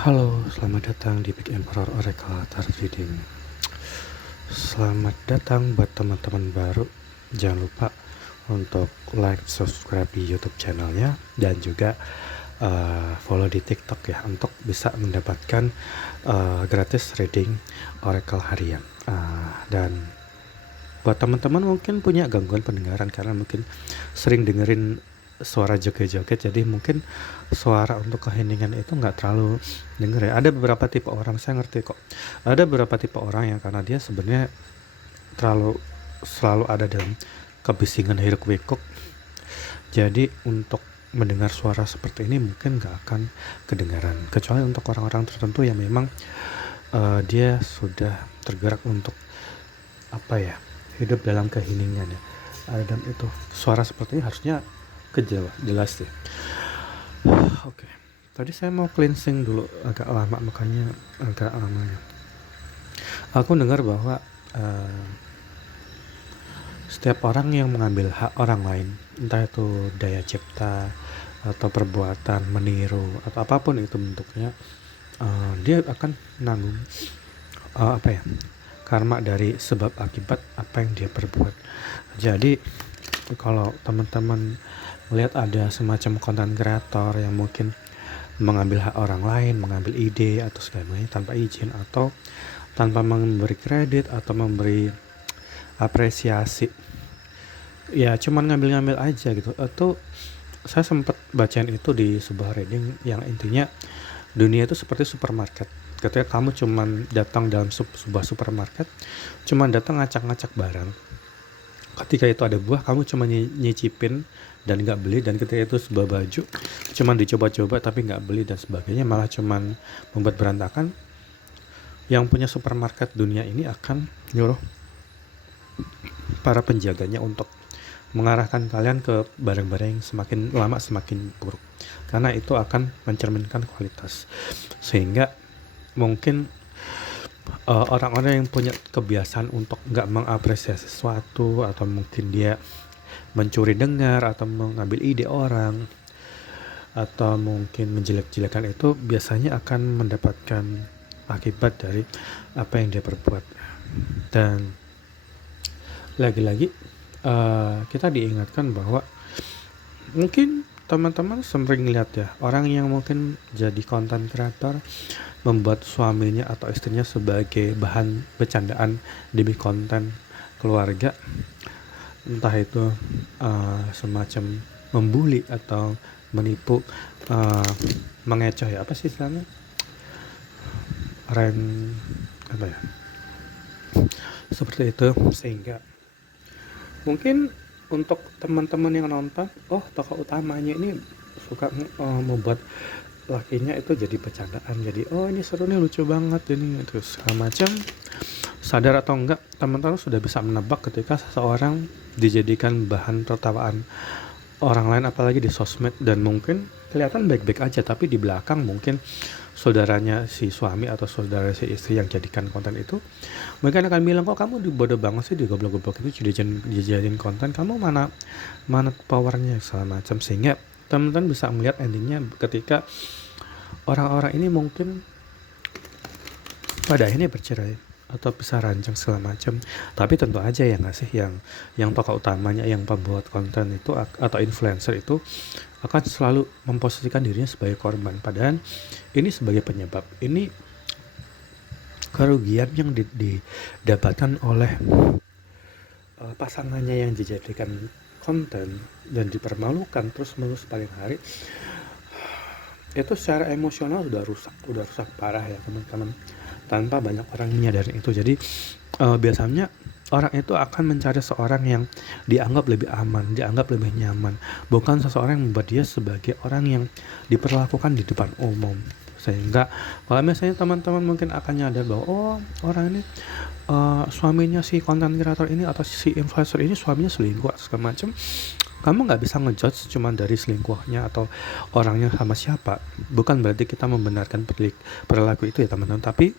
Halo, selamat datang di Big Emperor Oracle Tarot Reading. Selamat datang buat teman-teman baru. Jangan lupa untuk like, subscribe di YouTube channelnya dan juga follow di TikTok ya untuk bisa mendapatkan gratis reading Oracle harian. Dan buat teman-teman mungkin punya gangguan pendengaran karena mungkin sering dengerin suara joget-joget, jadi mungkin suara untuk keheningan itu nggak terlalu denger ya. Ada beberapa tipe orang, saya ngerti kok. Ada beberapa tipe orang yang karena dia sebenarnya selalu ada dalam kebisingan hiruk pikuk. Jadi untuk mendengar suara seperti ini mungkin nggak akan kedengaran. Kecuali untuk orang-orang tertentu yang memang dia sudah tergerak untuk hidup dalam keheningan ya. Dan itu suara seperti ini harusnya jelas deh. Oke. Tadi saya mau cleansing dulu agak lama, makanya agak lama ya. Aku dengar bahwa setiap orang yang mengambil hak orang lain, entah itu daya cipta atau perbuatan meniru atau apapun itu bentuknya, dia akan menanggung karma dari sebab akibat apa yang dia perbuat. Jadi kalau teman-teman melihat ada semacam konten kreator yang mungkin mengambil hak orang lain, mengambil ide atau segalanya tanpa izin atau tanpa memberi kredit atau memberi apresiasi, ya cuman ngambil-ngambil aja gitu. Atau saya sempat bacain itu di sebuah reading yang intinya dunia itu seperti supermarket. Ketika kamu cuman datang dalam sebuah supermarket, cuman datang ngacak-ngacak barang. Ketika itu ada buah, kamu cuma nyicipin dan nggak beli, dan ketika itu sebuah baju cuman dicoba-coba tapi nggak beli dan sebagainya, malah cuman membuat berantakan. Yang punya supermarket dunia ini akan nyuruh para penjaganya untuk mengarahkan kalian ke barang-barang yang semakin lama semakin buruk, karena itu akan mencerminkan kualitas. Sehingga mungkin orang-orang yang punya kebiasaan untuk nggak mengapresiasi sesuatu, atau mungkin dia mencuri dengar atau mengambil ide orang, atau mungkin menjelek-jelekan, itu biasanya akan mendapatkan akibat dari apa yang dia perbuat. Dan lagi-lagi kita diingatkan bahwa mungkin teman-teman sering lihat ya, orang yang mungkin jadi konten kreator membuat suaminya atau istrinya sebagai bahan bercandaan demi konten keluarga, entah itu semacam membuli atau menipu, mengecoh ya, apa sih istilahnya, seperti itu. Sehingga mungkin untuk teman-teman yang nonton, tokoh utamanya ini suka membuat lakinya itu jadi bercandaan, jadi ini seru nih, lucu banget ini, terus segala macam. Sadar atau enggak, teman-teman sudah bisa menebak ketika seseorang dijadikan bahan tertawaan orang lain, apalagi di sosmed, dan mungkin kelihatan baik-baik aja, tapi di belakang mungkin saudaranya si suami atau saudara si istri yang jadikan konten itu mungkin akan bilang, kok kamu bodoh banget sih, digoblok-goblok itu dijadiin konten, kamu mana powernya, segala macam. Sehingga teman-teman bisa melihat endingnya ketika orang-orang ini mungkin pada akhirnya bercerai atau bisa rancang segala macam. Tapi tentu aja ya nggak sih, yang tokoh utamanya, yang pembuat konten itu atau influencer itu akan selalu memposisikan dirinya sebagai korban, padahal ini sebagai penyebab. Ini kerugian yang didapatkan oleh pasangannya yang dijadikan konten dan dipermalukan terus-menerus paling hari, itu secara emosional udah rusak parah ya teman-teman, tanpa banyak orang menyadari itu. Jadi biasanya orang itu akan mencari seorang yang dianggap lebih aman, dianggap lebih nyaman, bukan seseorang yang membuat dia sebagai orang yang diperlakukan di depan umum. Sehingga kalau misalnya teman-teman mungkin akan nyadar bahwa orang ini suaminya si konten kreator ini atau si influencer ini suaminya selingkuh segala macam, kamu nggak bisa ngejudge cuma dari selingkuhnya atau orangnya sama siapa. Bukan berarti kita membenarkan perilaku itu ya teman-teman, tapi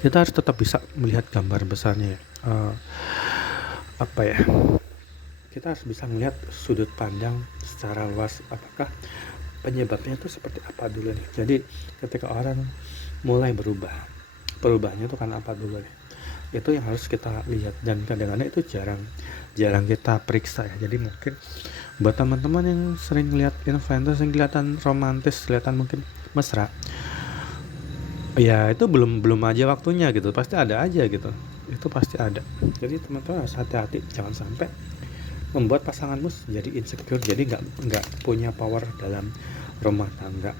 kita harus tetap bisa melihat gambar besarnya ya. Kita harus bisa melihat sudut pandang secara luas. Apakah penyebabnya itu seperti apa dulu nih. Jadi ketika orang mulai berubah, perubahannya itu karena apa dulu nih, itu yang harus kita lihat. Dan kadang-kadang itu jarang kita periksa ya. Jadi mungkin buat teman-teman yang sering lihat influencer yang kelihatan romantis, kelihatan mungkin mesra, ya itu belum aja waktunya gitu, pasti ada aja gitu, itu pasti ada. Jadi teman-teman harus hati-hati, jangan sampai membuat pasanganmu jadi insecure, jadi nggak punya power dalam rumah tangga.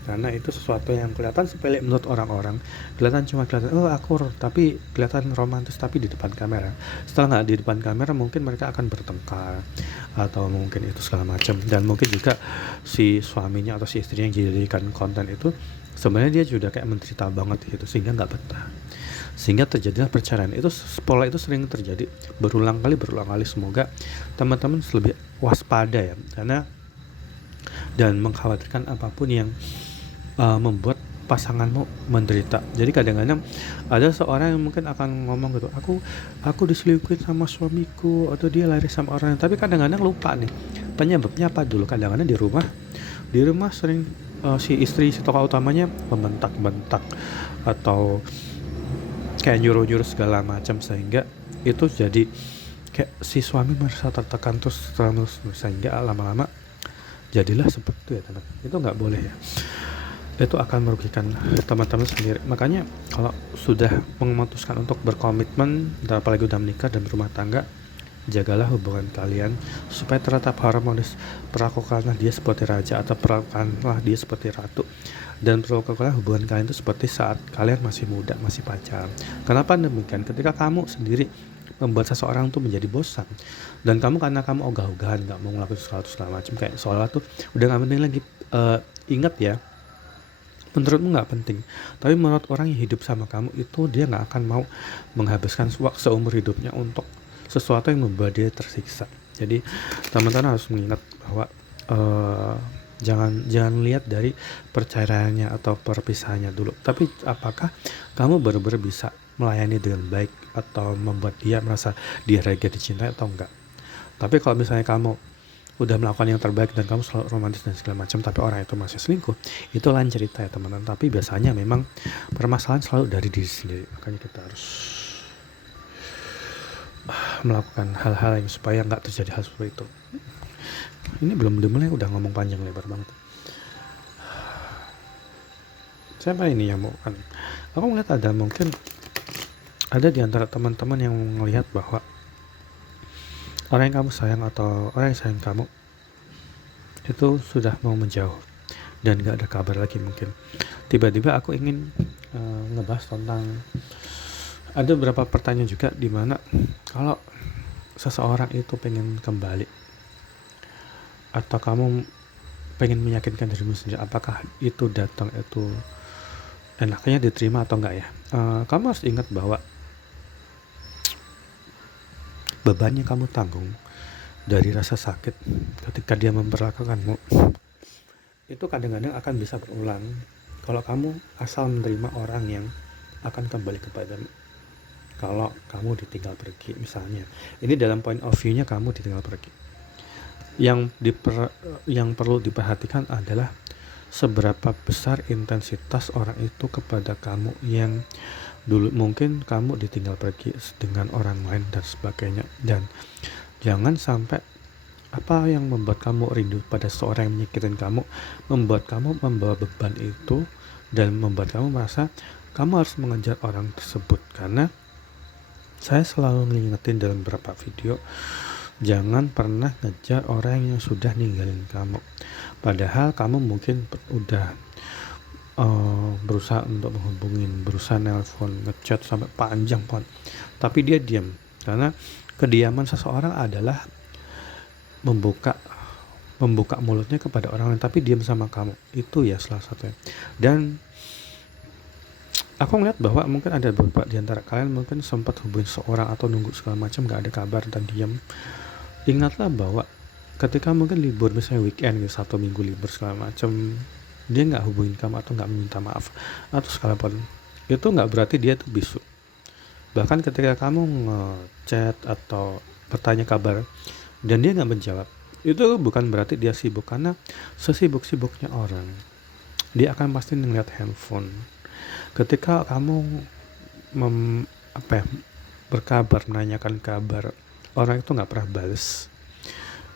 Karena itu sesuatu yang kelihatan sepele menurut orang-orang, kelihatan oh akur, tapi kelihatan romantis, tapi di depan kamera, setelah nggak di depan kamera mungkin mereka akan bertengkar atau mungkin itu segala macam. Dan mungkin juga si suaminya atau si istrinya yang dijadikan konten itu sebenarnya dia juga kayak menderita banget gitu, sehingga nggak betah, sehingga terjadilah perceraian. Itu pola itu sering terjadi berulang kali. Semoga teman-teman lebih waspada ya, karena dan mengkhawatirkan apapun yang membuat pasanganmu menderita. Jadi kadang-kadang ada seorang yang mungkin akan ngomong gitu, aku diselingkuhin sama suamiku, atau dia lari sama orang, tapi kadang-kadang lupa nih penyebabnya apa dulu. Kadang-kadang di rumah sering si istri, si tokoh utamanya membentak-bentak atau kayak nyuruh-nyuruh segala macam, sehingga itu jadi kayak si suami merasa tertekan terus sehingga lama-lama jadilah seperti itu ya teman. Itu nggak boleh ya, itu akan merugikan teman-teman sendiri. Makanya kalau sudah memutuskan untuk berkomitmen, dan apalagi udah menikah dan berumah tangga, jagalah hubungan kalian supaya tetap harmonis. Perlakukanlah dia seperti raja, atau perlakukanlah dia seperti ratu, dan perlakukanlah hubungan kalian itu seperti saat kalian masih muda, masih pacaran. Kenapa demikian? Ketika kamu sendiri membuat seseorang tuh menjadi bosan, dan karena kamu ogah-ogahan nggak mau ngelakuin sesuatu segala macam, kayak seolah tuh udah nggak penting lagi. Ingat ya, menurutmu nggak penting, tapi menurut orang yang hidup sama kamu itu, dia nggak akan mau menghabiskan waktu seumur hidupnya untuk sesuatu yang membuat dia tersiksa. Jadi teman-teman harus mengingat bahwa jangan lihat dari perceraiannya atau perpisahannya dulu, tapi apakah kamu benar-benar bisa melayani dengan baik atau membuat dia merasa dihargai, dicintai atau enggak. Tapi kalau misalnya kamu udah melakukan yang terbaik dan kamu selalu romantis dan segala macam, tapi orang itu masih selingkuh, itu lain cerita ya teman-teman. Tapi biasanya memang permasalahan selalu dari diri sendiri. Makanya kita harus melakukan hal-hal yang supaya nggak terjadi hal seperti itu. Ini belum dimulai udah ngomong panjang lebar banget. Siapa ini yang mau kan? Aku melihat mungkin ada di antara teman-teman yang melihat bahwa orang yang kamu sayang atau orang yang sayang kamu itu sudah mau menjauh dan gak ada kabar lagi. Mungkin tiba-tiba aku ingin ngebahas tentang, ada beberapa pertanyaan juga di mana kalau seseorang itu pengen kembali atau kamu pengen meyakinkan dirimu sendiri, apakah itu datang itu enaknya diterima atau enggak ya. Kamu harus ingat bahwa beban yang kamu tanggung dari rasa sakit ketika dia memperlakukanmu itu kadang-kadang akan bisa berulang kalau kamu asal menerima orang yang akan kembali kepadamu. Kalau kamu ditinggal pergi misalnya, ini dalam point of view-nya kamu ditinggal pergi, yang perlu diperhatikan adalah seberapa besar intensitas orang itu kepada kamu yang dulu mungkin kamu ditinggal pergi dengan orang lain dan sebagainya. Dan jangan sampai apa yang membuat kamu rindu pada seorang yang menyakitin kamu membuat kamu membawa beban itu dan membuat kamu merasa kamu harus mengejar orang tersebut. Karena saya selalu ngingetin dalam beberapa video, jangan pernah ngejar orang yang sudah ninggalin kamu, padahal kamu mungkin udah berusaha untuk menghubungin, berusaha nelpon, ngechat sampai panjang pun, tapi dia diam. Karena kediaman seseorang adalah membuka mulutnya kepada orang lain tapi diam sama kamu, itu ya salah satunya. Dan aku ngeliat bahwa mungkin ada beberapa di antara kalian mungkin sempat hubungin seorang atau nunggu segala macam gak ada kabar dan diam. Ingatlah bahwa ketika mungkin libur, misalnya weekend gitu, 1 minggu libur segala macam, dia nggak hubungin kamu atau nggak minta maaf atau sekalipun, itu nggak berarti dia tuh bisu. Bahkan ketika kamu ngechat atau bertanya kabar dan dia nggak menjawab, Itu bukan berarti dia sibuk, karena sesibuk-sibuknya orang, dia akan pasti ngeliat handphone. Ketika kamu mem, apa ya, berkabar, menanyakan kabar, orang itu nggak pernah balas,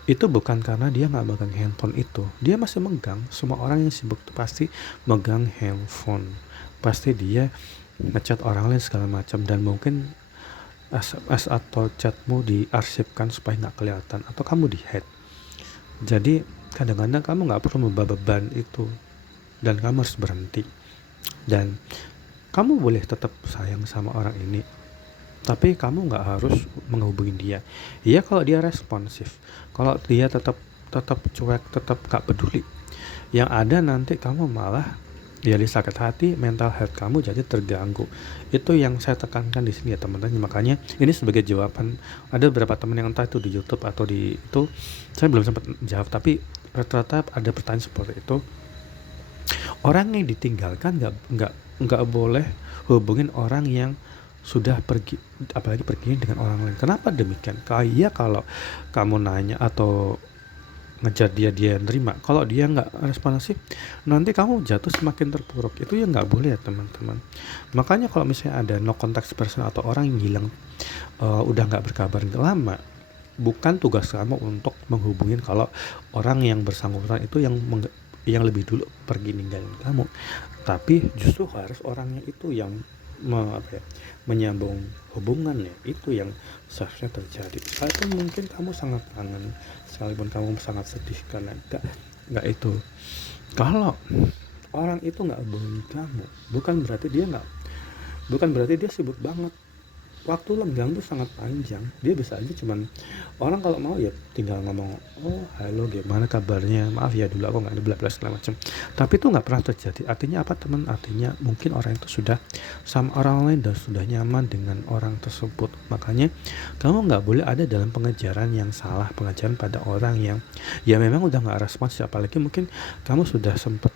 itu bukan karena dia nggak megang handphone itu, dia masih megang. Semua orang yang sibuk itu pasti megang handphone, pasti dia ngechat orang lain segala macam, dan mungkin SMS atau chatmu diarsipkan supaya nggak kelihatan atau kamu di hack. Jadi kadang-kadang kamu nggak perlu membawa beban itu, dan kamu harus berhenti. Dan kamu boleh tetap sayang sama orang ini, tapi kamu nggak harus menghubungi dia. Iya kalau dia responsif, kalau dia tetap tetap cuek, tetap nggak peduli, yang ada nanti kamu malah jadi sakit hati, mental health kamu jadi terganggu. Itu yang saya tekankan di sini ya teman-teman. Makanya ini sebagai jawaban, ada beberapa teman yang entah itu di YouTube atau di itu, saya belum sempat jawab, tapi rata-rata ada pertanyaan seperti itu. Orang yang ditinggalkan nggak boleh hubungin orang yang sudah pergi, apalagi pergi dengan orang lain. Kenapa demikian? Kayak kalau kamu nanya atau ngejar dia nerima, kalau dia nggak responsif, nanti kamu jatuh semakin terpuruk. Itu ya nggak boleh ya teman-teman. Makanya kalau misalnya ada no contact person atau orang yang hilang, udah nggak berkabar lama, bukan tugas kamu untuk menghubungin kalau orang yang bersangkutan itu yang lebih dulu pergi ninggalin kamu, tapi justru harus orangnya itu yang menyambung hubungannya. Itu yang seharusnya terjadi. Sekalipun mungkin kamu sangat kangen, sekalipun kamu sangat sedih karena nggak itu, kalau orang itu nggak hubungin kamu, bukan berarti dia sibuk banget. Waktu lenggang tuh sangat panjang, dia bisa aja cuman, orang kalau mau ya tinggal ngomong, oh halo gimana kabarnya, maaf ya dulu aku nggak ada, bla bla segala macam. Tapi itu nggak pernah terjadi. Artinya apa teman? Artinya mungkin orang itu sudah sama orang lain dan sudah nyaman dengan orang tersebut. Makanya kamu nggak boleh ada dalam pengejaran yang salah, pengejaran pada orang yang ya memang udah nggak respons. Apalagi mungkin kamu sudah sempet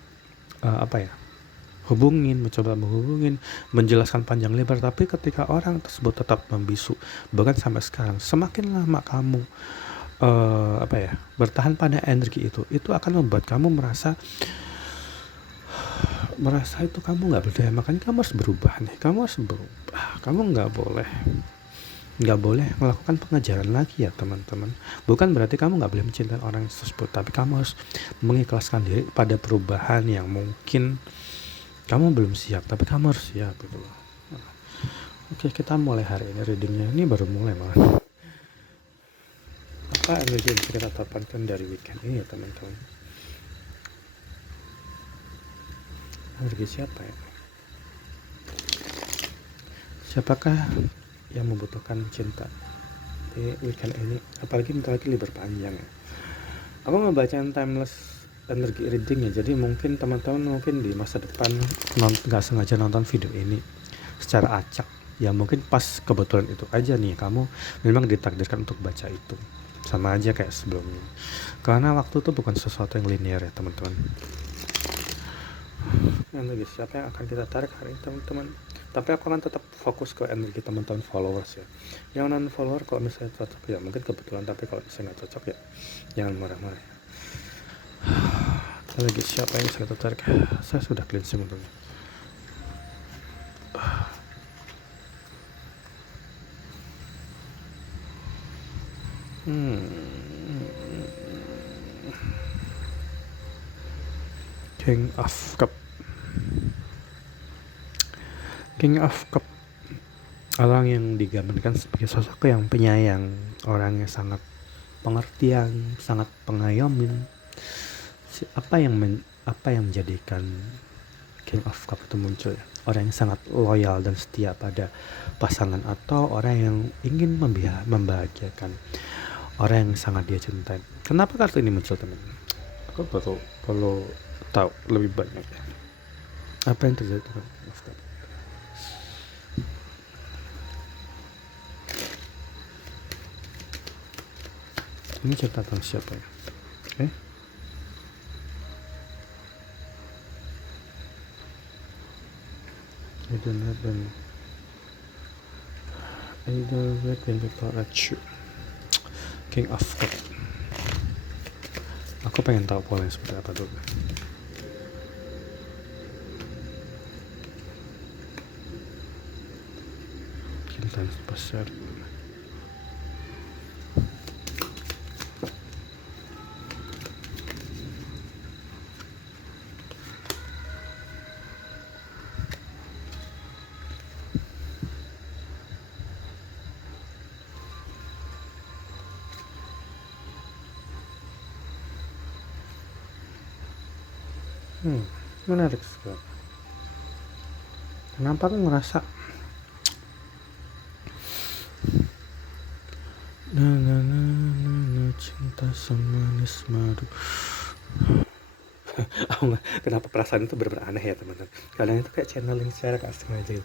mencoba menghubungin, menjelaskan panjang lebar, tapi ketika orang tersebut tetap membisu, bahkan sampai sekarang, semakin lama kamu bertahan pada energi itu akan membuat kamu merasa itu kamu nggak berdaya. Makanya kamu harus berubah nih, kamu nggak boleh melakukan pengejaran lagi ya teman-teman. Bukan berarti kamu nggak boleh mencintai orang tersebut, tapi kamu harus mengikhlaskan diri pada perubahan yang mungkin kamu belum siap, tapi kamu harus siap gitu loh. Oke, kita mulai hari ini readingnya. Ini baru mulai malah. Apa energi yang bisa kita dapatkan dari weekend ini ya teman-teman? Energi siapa ya? Siapakah yang membutuhkan cinta di weekend ini? Apalagi bentar lagi libur panjang ya. Aku ngebacain timeless energi reading ya, jadi mungkin teman-teman mungkin di masa depan nggak sengaja nonton video ini secara acak ya, mungkin pas kebetulan itu aja nih kamu memang ditakdirkan untuk baca itu. Sama aja kayak sebelumnya, karena waktu itu bukan sesuatu yang linear ya teman-teman. Energi siapa yang akan kita tarik hari ini teman-teman? Tapi aku akan tetap fokus ke energi teman-teman followers ya. Yang non follower kalau misalnya cocok ya mungkin kebetulan, tapi kalau misalnya nggak cocok ya jangan marah-marah ya. Lagi siapa yang saya tertarik? Saya sudah cleansing untungnya. King of Cup. King of Cup, orang yang digambarkan sebagai sosok yang penyayang, orang yang sangat pengertian, sangat pengayomin. Apa yang menjadikan King of Cup itu muncul ya? Orang yang sangat loyal dan setia pada pasangan, atau orang yang ingin membahagiakan orang yang sangat dia cintai. Kenapa kartu ini muncul teman? Aku perlu tahu lebih banyak ya. Apa yang terjadi dengan King of Cup? Ini cerita tentang siapa ya? I don't have when people at you. King of Cup. Aku pengen tahu polanya seperti apa dulu. Cinta besar. Menarik sekali. Kenapa aku ngerasa cinta semanis madu. Kenapa perasaan itu benar-benar aneh ya teman-teman. Kadang itu kayak channeling secara gak sengaja.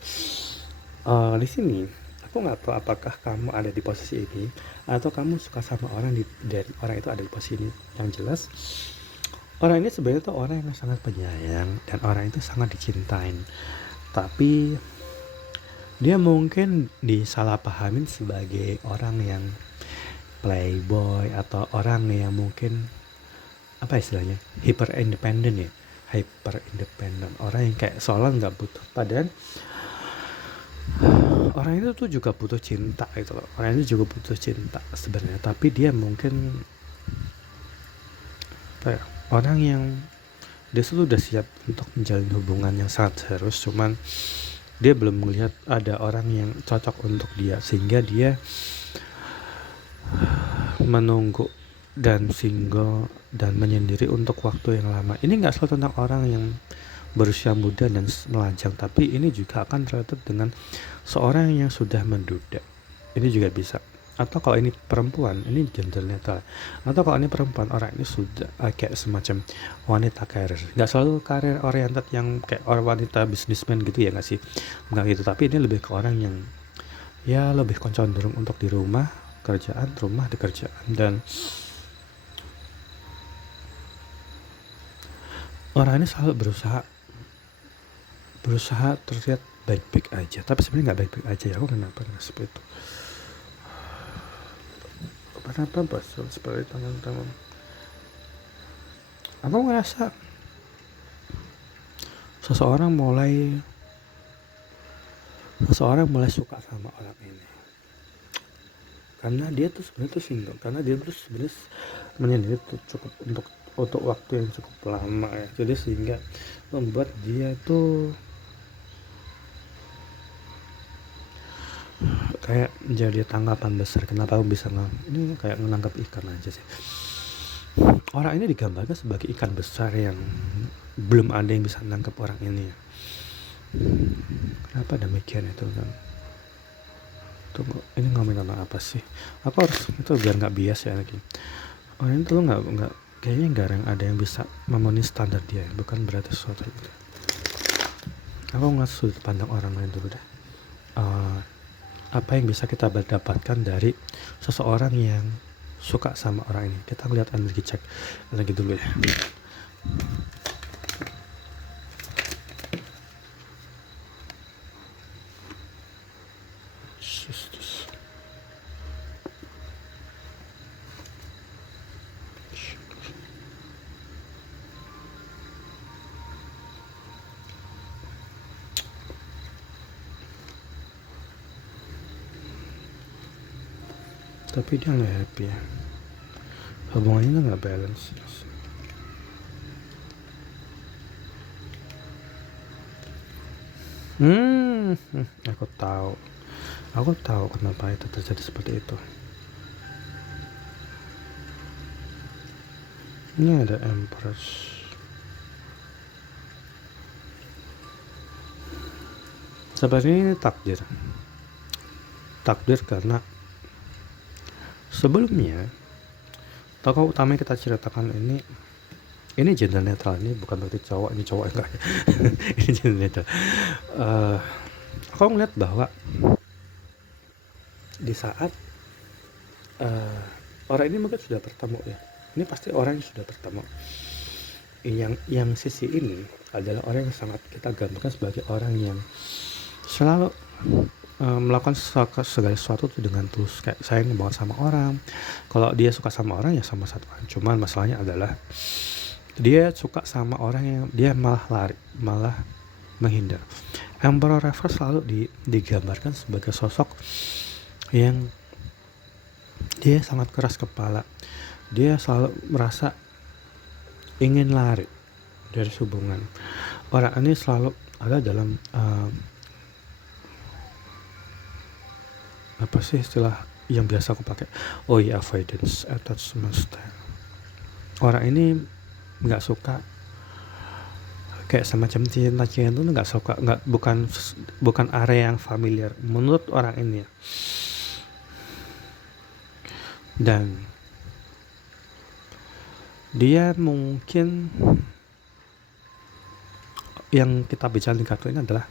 Di sini aku nggak tahu apakah kamu ada di posisi ini atau kamu suka sama orang dari orang itu ada di posisi ini. Yang jelas orang ini sebenarnya tuh orang yang sangat penyayang dan orang itu sangat dicintain, tapi dia mungkin disalahpahamin sebagai orang yang playboy atau orang yang mungkin apa istilahnya hyper independent, orang yang kayak seolah nggak butuh, padahal orang itu tuh juga butuh cinta gitu loh. Orang itu juga butuh cinta sebenarnya, tapi dia mungkin apa ya, orang yang dia sudah siap untuk menjalin hubungan yang sangat serius, cuman dia belum melihat ada orang yang cocok untuk dia, sehingga dia menunggu dan single dan menyendiri untuk waktu yang lama. Ini nggak selalu tentang orang yang berusia muda dan melajang, tapi ini juga akan related dengan seorang yang sudah menduda. Ini juga bisa. Atau kalau ini perempuan, ini gender netral. Atau kalau ini perempuan, orang ini sudah kayak semacam wanita karir. Nggak selalu karir oriented yang kayak orang wanita businessman gitu ya, nggak sih? Nggak gitu, tapi ini lebih ke orang yang ya lebih condong untuk di rumah, kerjaan, rumah, di kerjaan. Dan orang ini selalu berusaha terlihat baik-baik aja, tapi sebenarnya nggak baik-baik aja ya. Aku kenapa seperti itu? Kenapa basel seperti teman-teman? Aku ngerasa seseorang mulai suka sama orang ini karena dia tuh sebenarnya tuh single, karena dia tuh sebenarnya menyendiri tuh cukup untuk waktu yang cukup lama ya. Jadi sehingga membuat dia tuh kayak jadi tanggapan besar. Kenapa aku bisa ini kayak menangkap ikan aja sih. Orang ini digambarkan sebagai ikan besar yang belum ada yang bisa menangkap orang ini. Kenapa demikian itu kan? Tunggu, ini ngomongin tentang apa sih? Aku harus itu biar nggak bias ya lagi. Orang ini tuh nggak kayaknya nggak ada yang bisa memenuhi standar dia. Bukan berarti sesuatu itu. Aku nggak sudut pandang orang lain dulu deh. Apa yang bisa kita dapatkan dari seseorang yang suka sama orang ini? Kita lihat energi, cek energi dulu ya. Tapi dia nggak happy ya, hubungannya nggak balance. Aku tahu kenapa itu terjadi seperti itu. Ini ada Empress. Sebenarnya ini takdir karena sebelumnya tokoh utama yang kita ceritakan ini gender netral, ini bukan berarti cowok ini cowok enggak. Ini gender netral. Aku ngeliat bahwa di saat orang ini mungkin sudah bertemu ya, ini pasti orang yang sudah bertemu. Yang sisi ini adalah orang yang sangat kita gambarkan sebagai orang yang selalu melakukan segala sesuatu tuh dengan tulus, kayak sayang banget sama orang. Kalau dia suka sama orang ya sama satu orang, cuman masalahnya adalah dia suka sama orang yang dia malah lari, malah menghindar. Emperor Reverse selalu digambarkan sebagai sosok yang dia sangat keras kepala. Dia selalu merasa ingin lari dari hubungan. Orang ini selalu ada dalam apa sih istilah yang biasa aku pakai? Oh iya, avoidance attachment style. Orang ini nggak suka kayak semacam cinta-cinta tuh, nggak suka, bukan area yang familiar menurut orang ini ya. Dan dia mungkin yang kita bicara di kartu ini adalah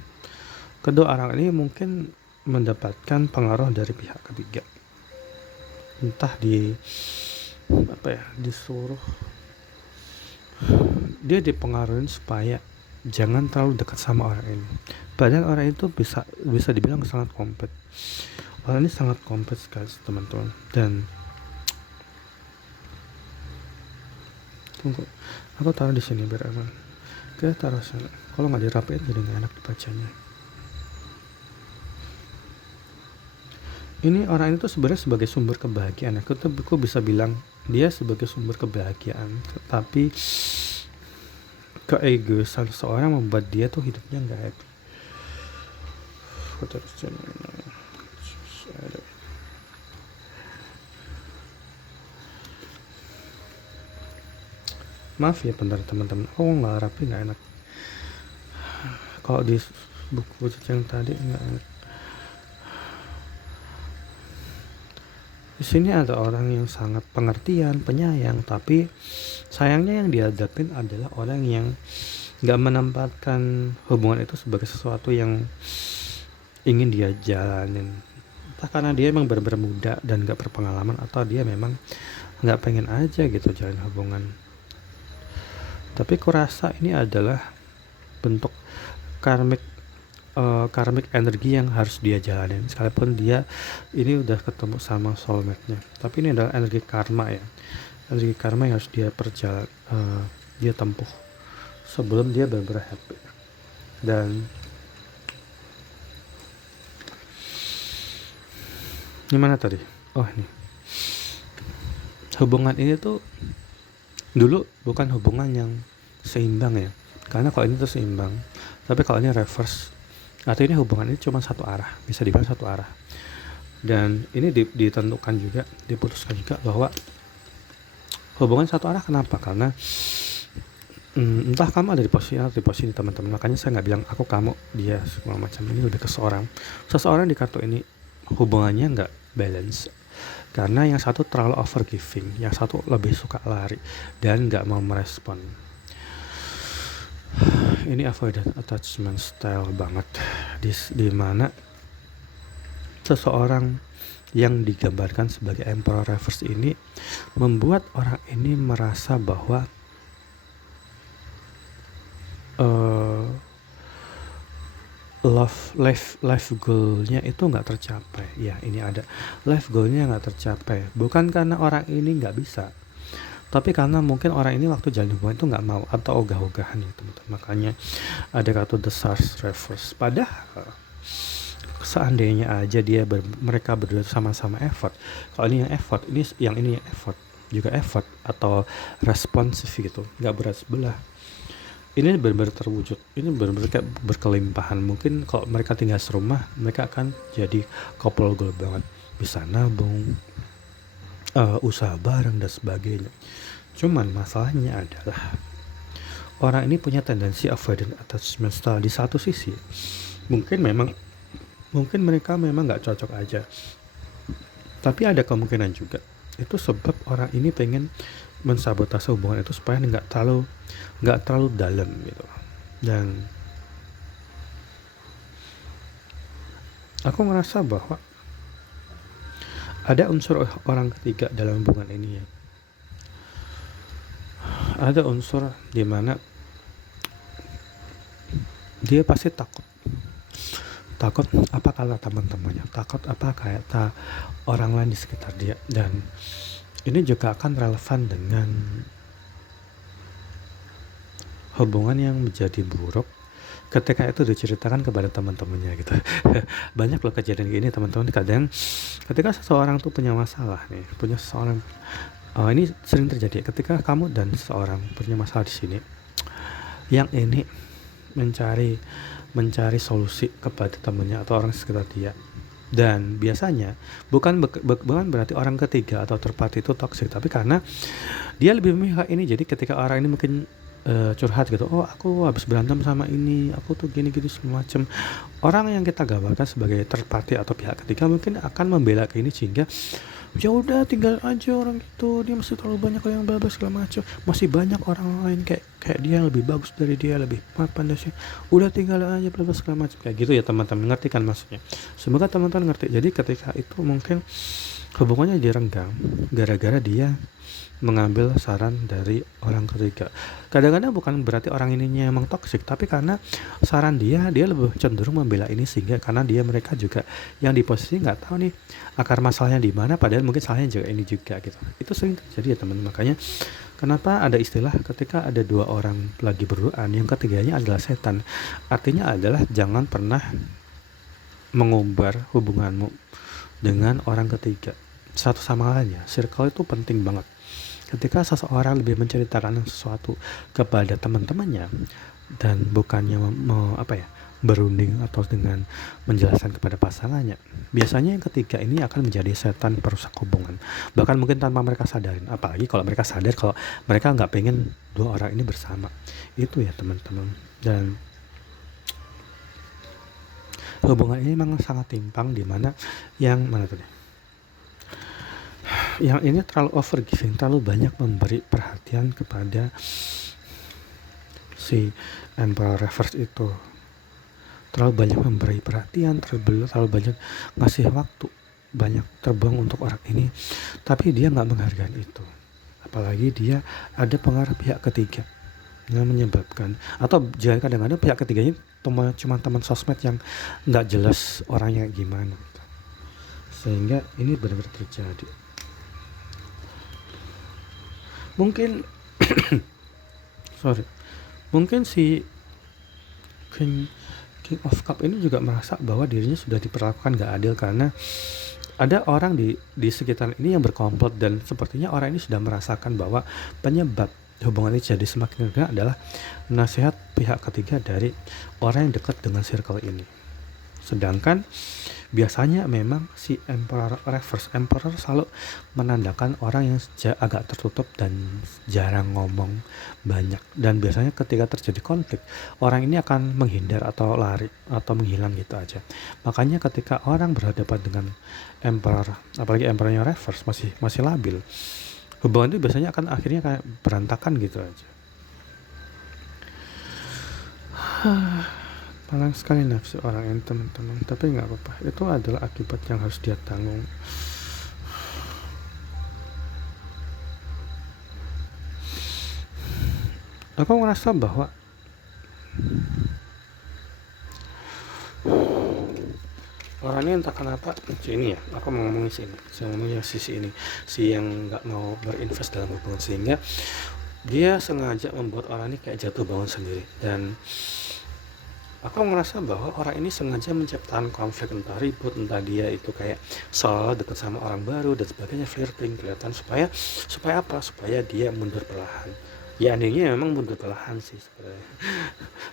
kedua orang ini mungkin mendapatkan pengaruh dari pihak ketiga, entah disuruh, dia dipengaruhi supaya jangan terlalu dekat sama orang ini. Padahal orang itu bisa dibilang sangat kompet. Orang ini sangat kompet sekali teman-teman. Dan tunggu, aku taruh di sini biar aman. Oke, taruh sana. Kalau nggak dirapiin jadi nggak enak dibacanya. Ini orang itu sebenarnya sebagai sumber kebahagiaan. Aku bisa bilang dia sebagai sumber kebahagiaan, tapi keegoisan seseorang membuat dia tuh hidupnya nggak happy. Maaf ya bentar teman-teman, aku nggak rapi, nggak enak. Kalau di buku yang tadi nggak enak. Di sini ada orang yang sangat pengertian, penyayang, tapi sayangnya yang dihadapin adalah orang yang nggak menempatkan hubungan itu sebagai sesuatu yang ingin dia jalanin. Entah karena dia emang benar-benar muda dan nggak berpengalaman, atau dia memang nggak pengen aja gitu jalan hubungan. Tapi kurasa ini adalah bentuk karmic energi yang harus dia jalanin, sekalipun dia ini udah ketemu sama soulmate-nya. Tapi ini adalah energi karma ya, energi karma yang harus dia dia tempuh sebelum dia benar-benar happy. Dan gimana tadi? Oh ini hubungan ini tuh dulu bukan hubungan yang seimbang ya, karena kalau ini tuh seimbang, tapi kalau ini reverse, atau ini hubungan ini cuma satu arah, bisa dibilang satu arah. Dan ini ditentukan juga, diputuskan juga bahwa hubungan satu arah. Kenapa? Karena entah kamu ada di posisi teman-teman. Makanya saya nggak bilang aku, kamu, dia, semua macam. Ini lebih ke seseorang di kartu ini hubungannya nggak balance, karena yang satu terlalu overgiving, yang satu lebih suka lari dan nggak mau merespon. Ini avoidant attachment style banget, di mana seseorang yang digambarkan sebagai Emperor Reverse ini membuat orang ini merasa bahwa life goalnya itu nggak tercapai. Ya, ini ada life goalnya nggak tercapai, bukan karena orang ini nggak bisa, tapi karena mungkin orang ini waktu jalan hubungan itu nggak mau atau ogah-ogahan ya teman-teman. Makanya ada kartu The Stars Reverse. Padahal seandainya aja mereka berdua sama-sama effort, kalau ini yang effort, ini yang effort juga effort atau responsif gitu, nggak berat sebelah. Ini benar-benar terwujud, ini benar-benar kayak berkelimpahan. Mungkin kalau mereka tinggal serumah, mereka akan jadi couple goal banget, bisa nabung, usaha bareng dan sebagainya. Cuman masalahnya adalah orang ini punya tendensi avoidant attachment style. Di satu sisi mungkin mereka memang nggak cocok aja, tapi ada kemungkinan juga itu sebab orang ini pengen mensabotase hubungan itu supaya nggak terlalu dalam gitu. Dan aku ngerasa bahwa ada unsur orang ketiga dalam hubungan ini ya. Ada unsur di mana dia pasti takut apa kata teman-temannya, takut apa kata orang lain di sekitar dia. Dan ini juga akan relevan dengan hubungan yang menjadi buruk ketika itu diceritakan kepada teman-temannya gitu. Banyak loh kejadian gini teman-teman. Kadang ketika seseorang tuh punya masalah nih, punya seseorang, ini sering terjadi ketika kamu dan seseorang punya masalah di sini. Yang ini mencari solusi kepada temannya atau orang sekitar dia. Dan biasanya bukan berarti orang ketiga atau third party itu toxic, tapi karena dia lebih memihak ini. Jadi ketika orang ini mungkin curhat gitu, oh aku habis berantem sama ini, aku tuh gini gitu semacam, orang yang kita gambarkan sebagai third party atau pihak ketiga mungkin akan membela ke ini, sehingga ya udah tinggal aja orang itu, dia masih terlalu banyak yang babas segala macam, masih banyak orang lain kayak dia yang lebih bagus dari dia, lebih pandai sih, udah tinggal aja babas segala macam kayak gitu ya teman-teman. Ngerti kan maksudnya? Semoga teman-teman ngerti. Jadi ketika itu mungkin hubungannya direnggang gara-gara dia mengambil saran dari orang ketiga. Kadang-kadang bukan berarti orang ininya emang toksik, tapi karena saran dia lebih cenderung membela ini, sehingga karena mereka juga yang di posisi nggak tahu nih akar masalahnya di mana, padahal mungkin salahnya juga ini juga gitu. Itu sering terjadi ya teman. Makanya kenapa ada istilah ketika ada dua orang lagi berduaan, yang ketiganya adalah setan. Artinya adalah jangan pernah mengumbar hubunganmu dengan orang ketiga satu sama lainnya. Circle itu penting banget. Ketika seseorang lebih menceritakan sesuatu kepada teman-temannya dan bukannya berunding atau dengan menjelaskan kepada pasangannya, biasanya yang ketiga ini akan menjadi setan perusak hubungan, bahkan mungkin tanpa mereka sadarin. Apalagi kalau mereka sadar kalau mereka nggak pengen dua orang ini bersama. Itu ya teman-teman. Dan hubungan ini memang sangat timpang, dimana yang mana tuh yang ini terlalu overgiving, terlalu banyak memberi perhatian kepada si Emperor Reverse itu, terlalu banyak memberi perhatian, terlalu banyak ngasih waktu, banyak terbuang untuk orang ini, tapi dia nggak menghargai itu. Apalagi dia ada pengaruh pihak ketiga yang menyebabkan, atau jangan, kadang-kadang pihak ketiganya cuma teman sosmed yang nggak jelas orangnya gimana gitu. Sehingga ini benar-benar terjadi. Mungkin mungkin si King of Cup ini juga merasa bahwa dirinya sudah diperlakukan gak adil, karena ada orang di sekitar ini yang berkomplot, dan sepertinya orang ini sudah merasakan bahwa penyebab hubungan ini jadi semakin renggang adalah nasihat pihak ketiga dari orang yang dekat dengan circle ini. Sedangkan biasanya memang si Emperor selalu menandakan orang yang agak tertutup dan jarang ngomong banyak, dan biasanya ketika terjadi konflik orang ini akan menghindar atau lari atau menghilang gitu aja. Makanya ketika orang berhadapan dengan Emperor, apalagi Emperornya Reverse masih labil, hubungan itu biasanya akan akhirnya kayak berantakan gitu aja. Paling sekali nafsu orang ini teman-teman, tapi nggak apa-apa, itu adalah akibat yang harus dia tanggung. Aku merasa bahwa orang ini entah kenapa ini ya, aku mau ngomongin sisi ini, si yang nggak mau berinvest dalam hubungan, sehingga dia sengaja membuat orang ini kayak jatuh bangun sendiri. Dan aku merasa bahwa orang ini sengaja menciptakan konflik, entah ribut, entah dia itu kayak seolah dekat sama orang baru dan sebagainya, flirting kelihatan, supaya apa? Supaya dia mundur perlahan. Ya anehnya memang mundur perlahan sih sebenarnya.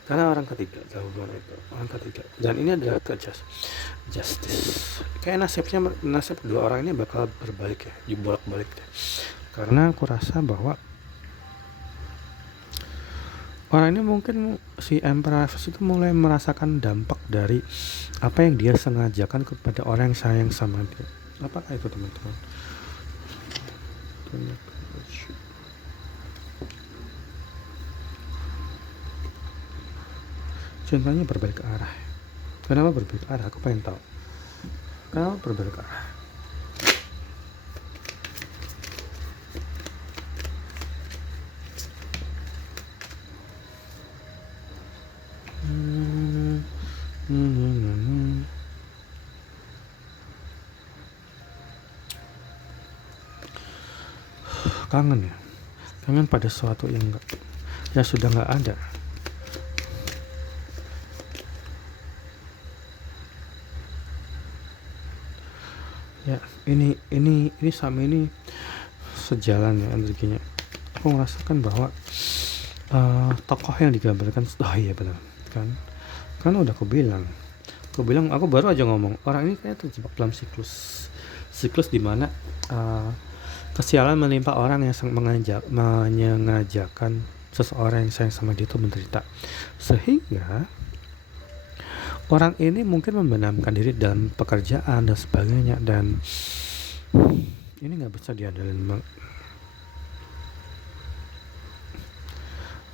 Karena orang ketiga dalam hubungan itu, orang ketiga. Dan ini adalah justice. Kayak nasib dua orang ini bakal berbalik ya, dibolak-balik deh. Karena aku rasa bahwa orang ini mungkin si Emperor itu mulai merasakan dampak dari apa yang dia sengajakan kepada orang yang sayang sama dia. Apakah itu teman-teman? Cintanya berbalik arah. Kenapa berbalik arah? Aku pengen tahu. Kenapa berbalik arah? kangen ya, kangen pada sesuatu yang sudah nggak ada. Ya, ini sama ini sejalan ya energinya. Aku merasakan bahwa tokoh yang digambarkan, oh iya benar kan udah aku bilang aku baru aja ngomong orang ini kayak terjebak dalam siklus di mana kesialan menimpa orang yang menyengajakan seseorang yang sayang sama dia itu menderita, sehingga orang ini mungkin membenamkan diri dalam pekerjaan dan sebagainya, dan ini nggak bisa diandalkan bang.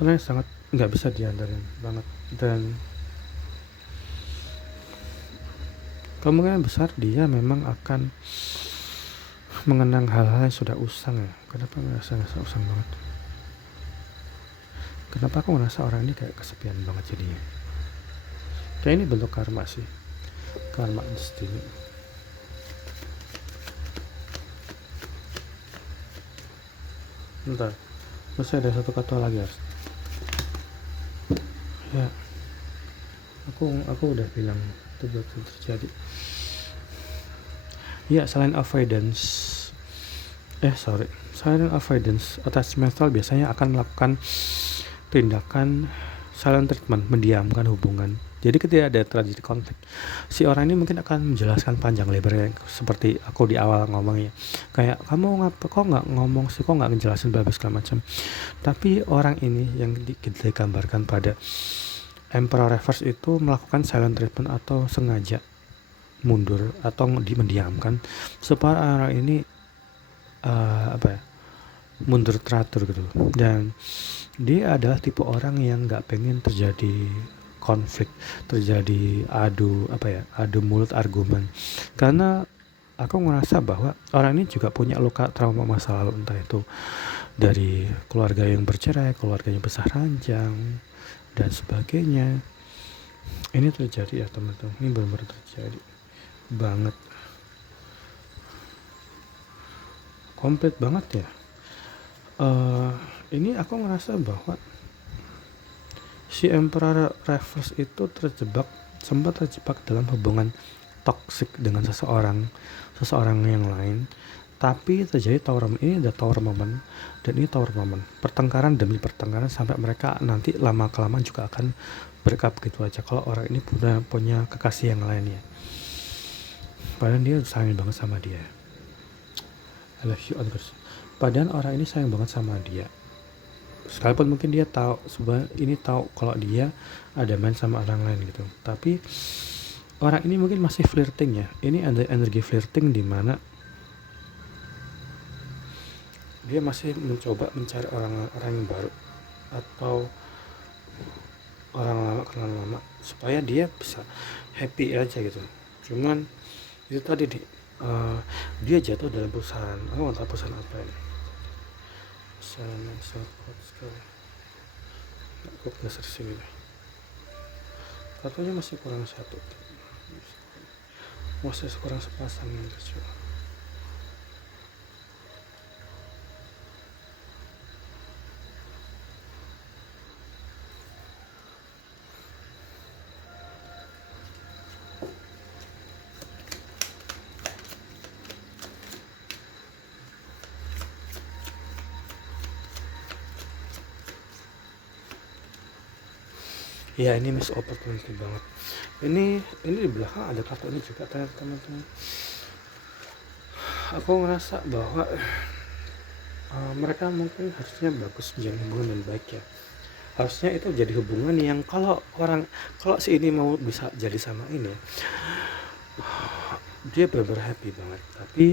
Orang yang sangat nggak bisa diandalkan banget, dan kemungkinan besar dia memang akan mengenang hal-hal yang sudah usang ya. Kenapa ngerasa usang banget? Kenapa aku ngerasa orang ini kayak kesepian banget jadinya? Kayak ini bentuk karma sih, karma destiny. Bentar, masih ada satu kata lagi harus. Ya, aku udah bilang itu betul terjadi. Ya, selain avoidance, attachment style biasanya akan melakukan tindakan silent treatment, mendiamkan hubungan. Jadi ketika ada terjadi konflik, si orang ini mungkin akan menjelaskan panjang lebar seperti aku di awal ngomongnya, kayak kamu kok nggak ngomong sih, kok nggak ngejelasin bla segala macam. Tapi orang ini yang kita gambarkan pada Emperor Reverse itu melakukan silent treatment atau sengaja mundur atau mendiamkan supaya orang ini mundur teratur gitu. Dan dia adalah tipe orang yang nggak pengen terjadi konflik, terjadi adu mulut argumen, karena aku ngerasa bahwa orang ini juga punya luka trauma masa lalu, entah itu dari keluarga yang bercerai, keluarganya besar ranjang dan sebagainya. Ini terjadi ya teman-teman, ini benar-benar terjadi banget, komplit banget ya. Ini aku ngerasa bahwa si Emperor Reverse itu sempat terjebak dalam hubungan toksik dengan seseorang yang lain, tapi terjadi tower moment, dan ini tower moment, pertengkaran demi pertengkaran sampai mereka nanti lama kelamaan juga akan break gitu aja kalau orang ini punya kekasih yang lain ya, padahal dia sayang banget sama dia. I love you others. Padahal orang ini sayang banget sama dia, sekalipun mungkin dia tahu kalau dia ada main sama orang lain gitu, tapi orang ini mungkin masih flirting ya. Ini ada energi flirting di mana dia masih mencoba mencari orang yang baru atau orang lama, kenal lama, supaya dia bisa happy aja gitu. Cuman itu tadi nih, dia jatuh dalam pusaran. Aku nggak tahu pusaran apa ini. Aku geser sini deh. Kartunya masih kurang satu, masih kurang sepasang yang kecil. Ya, ini miss opportunity banget. Ini di belakang ada kartu ini juga teman-teman. Aku ngerasa bahwa mereka mungkin harusnya bagus menjalin hubungan dan baik ya. Harusnya itu jadi hubungan yang kalau si ini mau bisa jadi sama ini, dia benar-benar happy banget. Tapi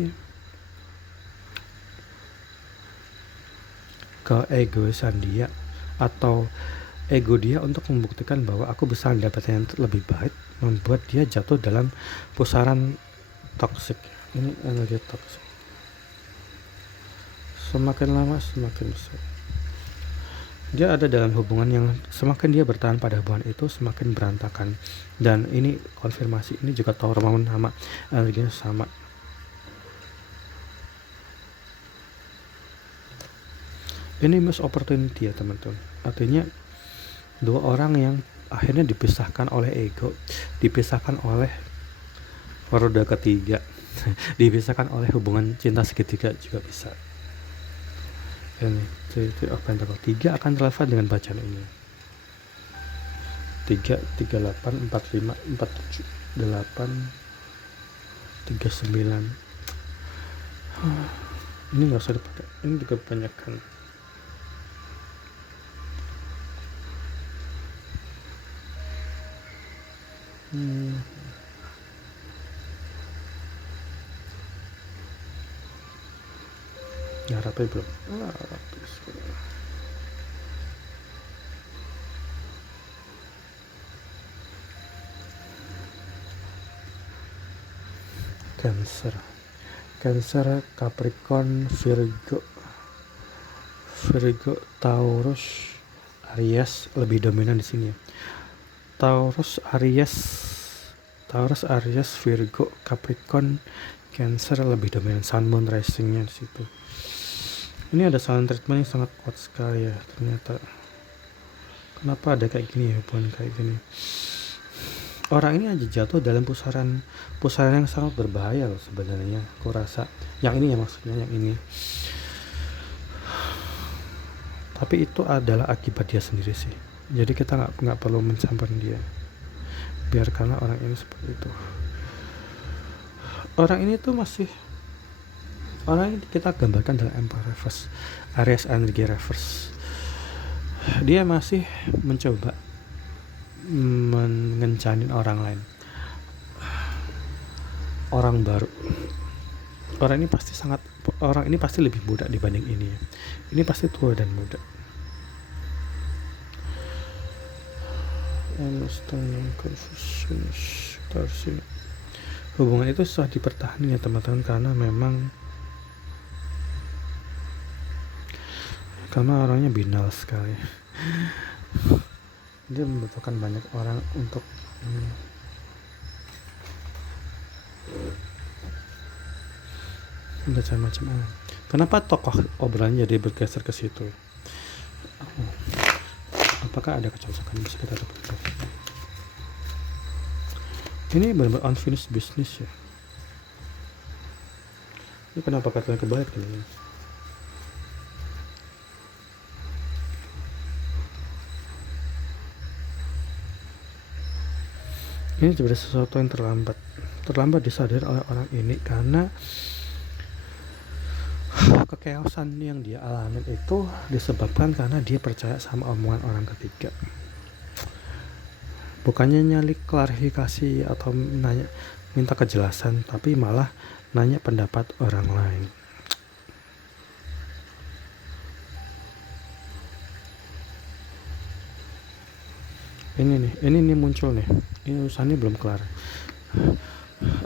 keegoisan dia atau ego dia untuk membuktikan bahwa aku bisa mendapatkan yang lebih baik, membuat dia jatuh dalam pusaran toksik. Ini energi toksik, semakin lama semakin besar. Dia ada dalam hubungan yang semakin dia bertahan pada hubungan itu semakin berantakan. Dan ini konfirmasi, ini juga tower moment sama, energinya sama. Ini miss opportunity ya teman-teman, artinya dua orang yang akhirnya dipisahkan oleh ego, dipisahkan oleh roda ketiga, dipisahkan oleh hubungan cinta segitiga juga bisa. Ini Three of Pentacle 3 akan relevan dengan bacaan ini. 3, 38, 45, 47, 8, 39. Ini nggak usah dipakai, ini juga kebanyakan. Ya rapi belum? Rapi. Cancer, Capricorn, Virgo, Taurus, Aries lebih dominan di sini ya. Taurus, Aries, Virgo, Capricorn, Cancer lebih dominan. Sun, Moon, Rising-nya di situ. Ini ada silent treatment yang sangat kuat sekali ya ternyata. Kenapa ada kayak gini ya, hubungan kayak gini? Orang ini aja jatuh dalam pusaran yang sangat berbahaya loh sebenarnya. Aku rasa yang ini ya, maksudnya yang ini. Tapi itu adalah akibat dia sendiri sih. Jadi kita nggak perlu mencampur dia. Biarkanlah orang ini seperti itu. Orang ini kita gambarkan dalam Emperor Reverse, Aries Energy Reverse. Dia masih mencoba mengencanin orang lain, orang baru. Orang ini pasti lebih muda dibanding ini ya. Ini pasti tua dan muda. Hubungan itu susah dipertahankan ya teman-teman, karena orangnya binal sekali. Dia membutuhkan banyak orang untuk macam-macam. Kenapa tokoh obrolannya jadi bergeser ke situ? Apakah ada kecocokan bisa kita dapatkan? Ini benar-benar unfinished business ya. Ini kenapa katanya kebalik ini? Ini sebenarnya sesuatu yang terlambat disadari oleh orang ini, karena kekeosan yang dia alami itu disebabkan karena dia percaya sama omongan orang ketiga. Bukannya nyali klarifikasi atau minta kejelasan, tapi malah nanya pendapat orang lain. Ini muncul nih. Ini urusannya belum kelar.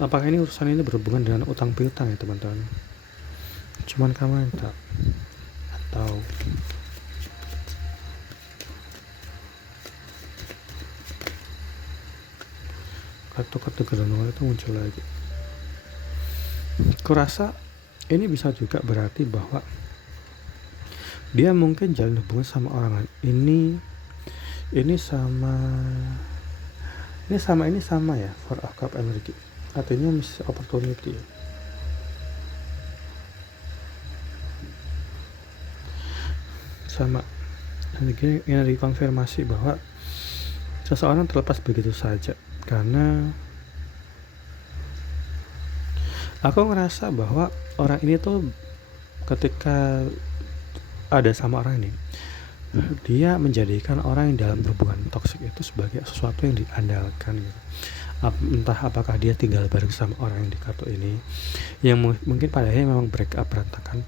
Apakah urusan ini berhubungan dengan utang piutang ya teman-teman? Cuman kamu tak atau kartu granula itu muncul lagi. Kurasa ini bisa juga berarti bahwa dia mungkin jalin hubungan sama orang lain. Ini sama ya, Four of Cup energy. Artinya miss opportunity ya. Sama. Ini konfirmasi bahwa seseorang terlepas begitu saja, karena aku ngerasa bahwa orang ini tuh ketika ada sama orang ini, dia menjadikan orang yang dalam hubungan toksik itu sebagai sesuatu yang diandalkan gitu. Entah apakah dia tinggal bareng sama orang yang di kartu ini yang mungkin pada akhirnya memang break up, berantakan,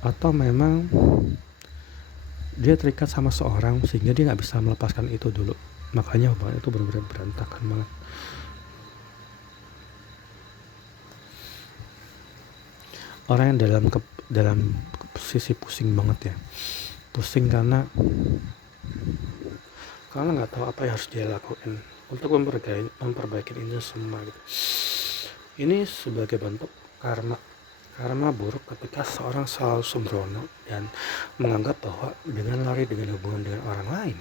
atau memang dia terikat sama seorang sehingga dia nggak bisa melepaskan itu dulu, makanya hubungan itu benar-benar berantakan banget. Orang yang dalam sisi pusing banget ya, pusing karena nggak tahu apa yang harus dia lakukan untuk memperbaiki ini semua gitu. Ini sebagai bentuk karma Karma buruk ketika seorang selalu sembrono dan menganggap bahwa dengan lari dengan hubungan dengan orang lain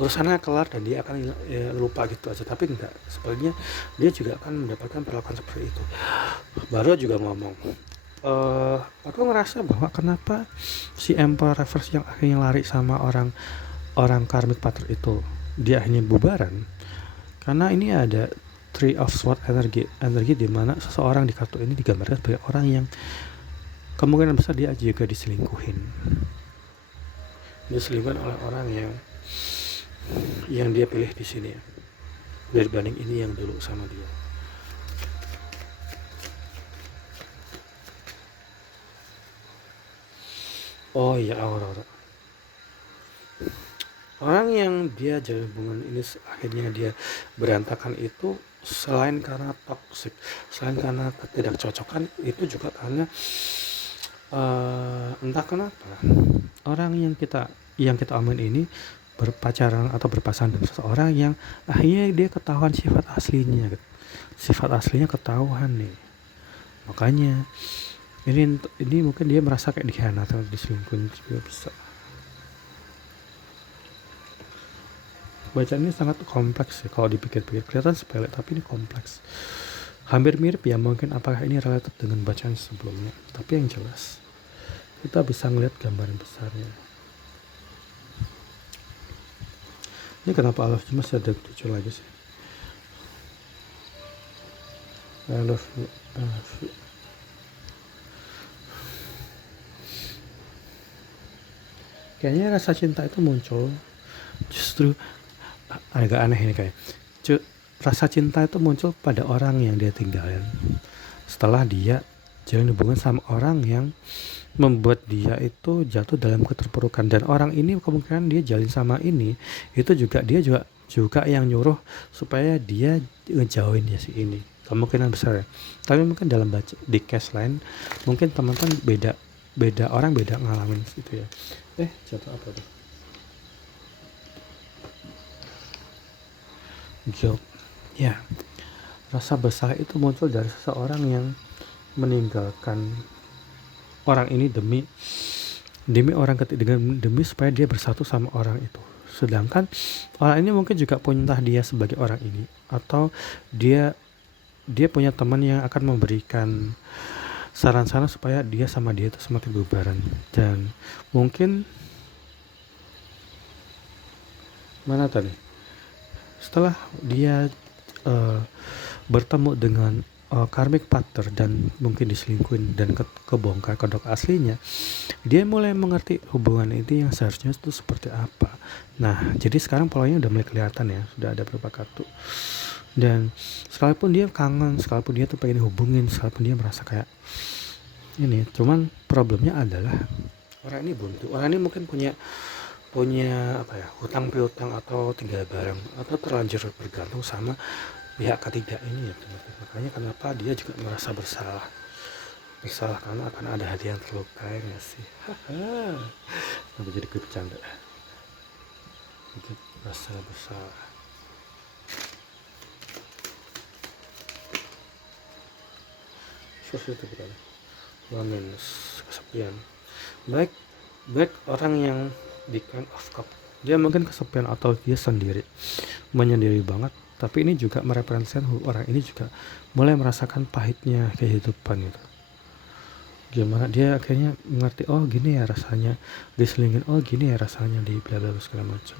urusannya kelar dan dia akan lupa gitu aja, tapi enggak, sebaliknya dia juga akan mendapatkan perlakuan seperti itu. Baru juga ngomong, aku ngerasa bahwa kenapa si Emperor Reverse yang akhirnya lari sama orang karmic partner itu dia akhirnya bubaran, karena ini ada Three of Swords energi di mana seseorang di kartu ini digambarkan sebagai orang yang kemungkinan besar dia juga diselingkuhin oleh orang yang dia pilih di sini ya, dibanding ini yang dulu sama dia. Oh iya, Aurora, orang yang dia jalin hubungan ini akhirnya dia berantakan itu selain karena toxic, selain karena ketidakcocokan, itu juga karena entah kenapa orang yang kita omongin ini berpacaran atau berpasangan dengan seseorang yang akhirnya dia ketahuan sifat aslinya ketahuan nih. Makanya ini mungkin dia merasa kayak dikhianati atau diselingkuhin juga bisa. Bacaan ini sangat kompleks ya, kalau dipikir-pikir kelihatan sepele tapi ini kompleks, hampir mirip ya, mungkin apakah ini relatif dengan bacaan sebelumnya, tapi yang jelas kita bisa ngeliat gambaran besarnya. Ini kenapa I love you masih ada 7 lagi sih. I love you. Kayaknya rasa cinta itu muncul justru agak aneh ini kayak rasa cinta itu muncul pada orang yang dia tinggalin setelah dia jalin hubungan sama orang yang membuat dia itu jatuh dalam keterpurukan, dan orang ini kemungkinan dia jalin sama ini itu juga dia juga yang nyuruh supaya dia ngejauhin dia si ini, kemungkinan besar ya. Tapi mungkin dalam baca di case lain mungkin teman-teman beda orang beda ngalamin itu ya. Jatuh apa tuh? Guilt ya, rasa bersalah itu muncul dari seseorang yang meninggalkan orang ini demi orang ketiga, demi supaya dia bersatu sama orang itu. Sedangkan orang ini mungkin juga punya, entah dia sebagai orang ini atau dia punya teman yang akan memberikan saran-saran supaya dia sama dia itu semakin bubaran, dan mungkin mana tadi setelah dia bertemu dengan karmic partner dan mungkin diselingkuhin dan kebongkar kedok aslinya, dia mulai mengerti hubungan itu yang seharusnya itu seperti apa. Nah, jadi sekarang polanya udah mulai kelihatan ya, sudah ada beberapa kartu. Dan sekalipun dia kangen, sekalipun dia tuh pengen hubungin, sekalipun dia merasa kayak ini, cuman problemnya adalah orang ini buntu. Orang ini mungkin punya apa ya, hutang piutang atau tinggal bareng atau terlanjur bergantung sama pihak ketiga ini ya teman-teman. Makanya kenapa dia juga merasa bersalah karena akan ada hati yang terlukai nggak sih. Sampai jadi gue bercanda, sedikit merasa bersalah. Terus itu berapa? Loneliness, kesepian. Baik orang yang di Queen of Cup, dia mungkin kesepian atau dia menyendiri banget, tapi ini juga merepresentasikan orang ini juga mulai merasakan pahitnya kehidupan itu. Gimana dia akhirnya mengerti, oh gini ya rasanya diselingin, oh gini ya rasanya di bla bla segala macam.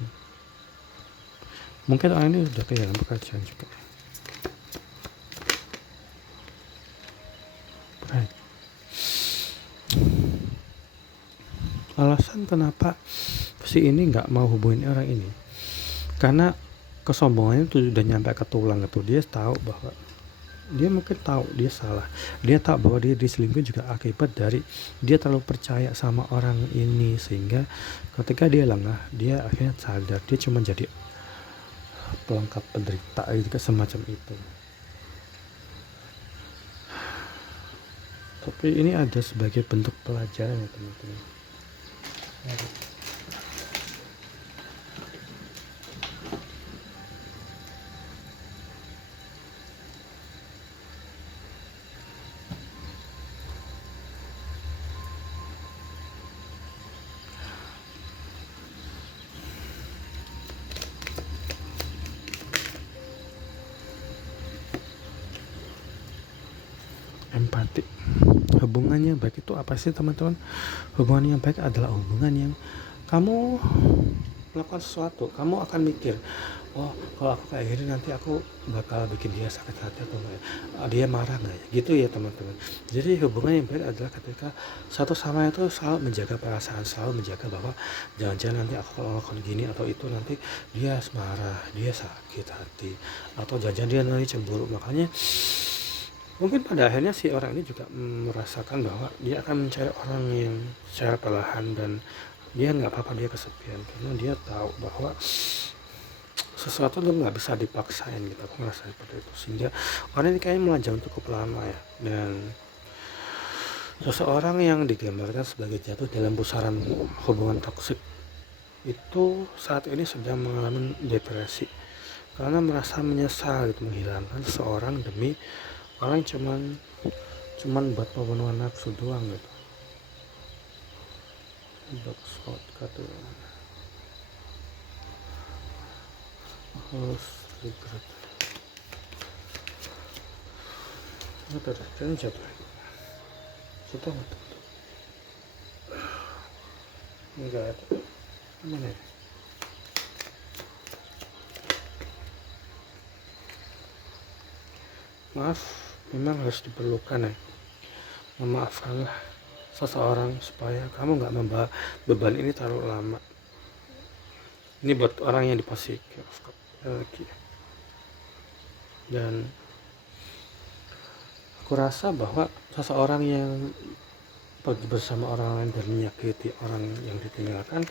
Mungkin orang ini udah kehilangan pekerjaan juga. Right. Alasan kenapa si ini nggak mau hubungin orang ini karena kesombongannya tuh udah nyampe ke tulang gitu. Dia tahu bahwa dia mungkin tahu dia salah, dia tahu bahwa dia diselingkuhin juga akibat dari dia terlalu percaya sama orang ini, sehingga ketika dia lengah dia akhirnya sadar dia cuma jadi pelengkap penderita juga semacam itu. Tapi ini ada sebagai bentuk pelajaran ya teman-teman. empati. Hubungan yang baik itu apa sih teman-teman? Hubungan yang baik adalah hubungan yang kamu melakukan sesuatu, kamu akan mikir, oh kalau aku kayak gini nanti aku bakal bikin dia sakit hati atau enggak ya? Dia marah nggak ya? Gitu ya teman-teman. Jadi hubungan yang baik adalah ketika satu sama lain itu selalu menjaga perasaan, selalu menjaga bahwa jangan-jangan nanti aku kalau melakukan gini atau itu nanti dia marah, dia sakit hati, atau jangan-jangan dia nanti cemburu. Makanya mungkin pada akhirnya si orang ini juga merasakan bahwa dia akan mencari orang yang secara perlahan, dan dia nggak apa-apa dia kesepian karena dia tahu bahwa sesuatu tuh nggak bisa dipaksain gitu. Aku ngerasa seperti itu, sehingga orang ini kayaknya melajang cukup lama ya. Dan seseorang yang digambarkan sebagai jatuh dalam pusaran hubungan toksik itu saat ini sedang mengalami depresi karena merasa menyesal gitu, menghilangkan seseorang demi orang yang cuman buat pemenuhan nafsu doang gitu. Boxout kata harus regret. Nggak ada dan siapa sudah nggak ada mana ya? Maaf memang harus diperlukan ya. Memaafkanlah seseorang supaya kamu nggak membawa beban ini terlalu lama. Ini buat orang yang di posisi lagi. Dan aku rasa bahwa seseorang yang pergi bersama orang lain dan menyakiti orang yang ditinggalkan,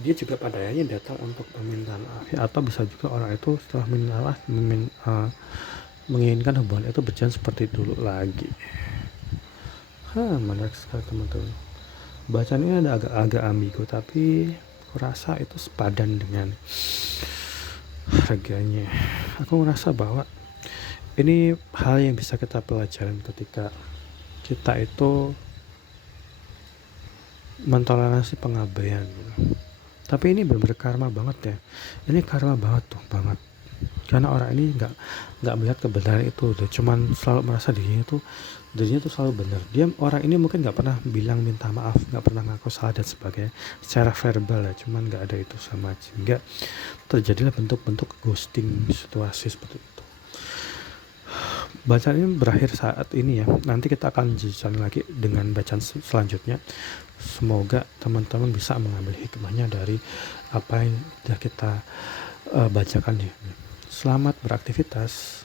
dia juga pada akhirnya datang untuk permintaan maaf ya, atau bisa juga orang itu setelah minta maaf menginginkan hubungan itu berjalan seperti dulu lagi. Menarik sekali teman-teman. Bacaan ini ada agak ambigu, tapi aku rasa itu sepadan dengan harganya. Aku merasa bahwa ini hal yang bisa kita pelajarin ketika kita itu mentoleransi pengabaian. Tapi ini benar-benar karma banget ya. Ini karma banget tuh, banget. Karena orang ini nggak melihat kebenaran itu, dia cuman selalu merasa dirinya tuh selalu benar. Dia orang ini mungkin nggak pernah bilang minta maaf, nggak pernah ngaku salah dan sebagainya secara verbal ya, cuman nggak ada itu sama, sehingga terjadilah bentuk-bentuk ghosting situasi seperti itu. Bacaan ini berakhir saat ini ya. Nanti kita akan lanjutkan lagi dengan bacaan selanjutnya. Semoga teman-teman bisa mengambil hikmahnya dari apa yang sudah kita bacakan ya. Selamat beraktivitas.